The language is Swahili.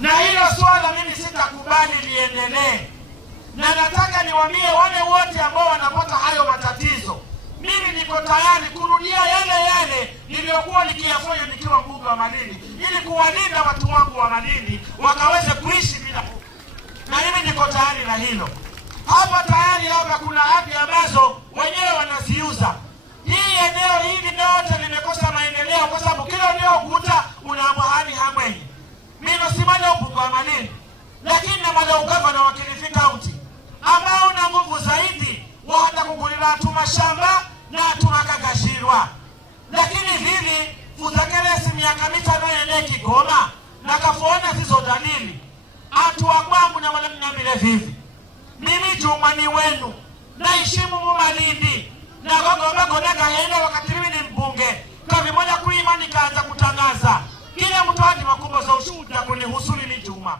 na hilo swala mimi sitakubali liendelee. Na nataka niwaambie wale wote ambao wanapata hayo matatizo, mimi niko tayari kurudia yale niliyokuwa nikiyafanya nikiwa mbunge wa Malindi, ili kuwalinda watu wangu wa Malindi wakaweze kuishi bila hofu. Na mimi niko tayari na hilo. Hapa tayari hapa kuna ardhi ambazo wenyewe wanaziuza. Hii eneo hili lote limekosa maendeleo kwa sababu kila eneo kuta una mahali hamwenye. Mimi simama mbunge wa Malindi, lakini na mada ugavana wa Kilifi County ambao una nguvu zaidi wa hata kugulira mashamba na tumakagashirwa. Lakini hivi fuzakelesi miaka mitano yene Kigoma na kafuona zizo dalili atuwa kwangu na wala mnambile vivi. Mimi Juma ni wenu, naishimu Malindi na gogomba godaka hene wakati mimi ni mbunge kavi moja kuima nikaanza kutangaza kile mtu hadi makubwa za ushuhuda kunihusuli ni Juma.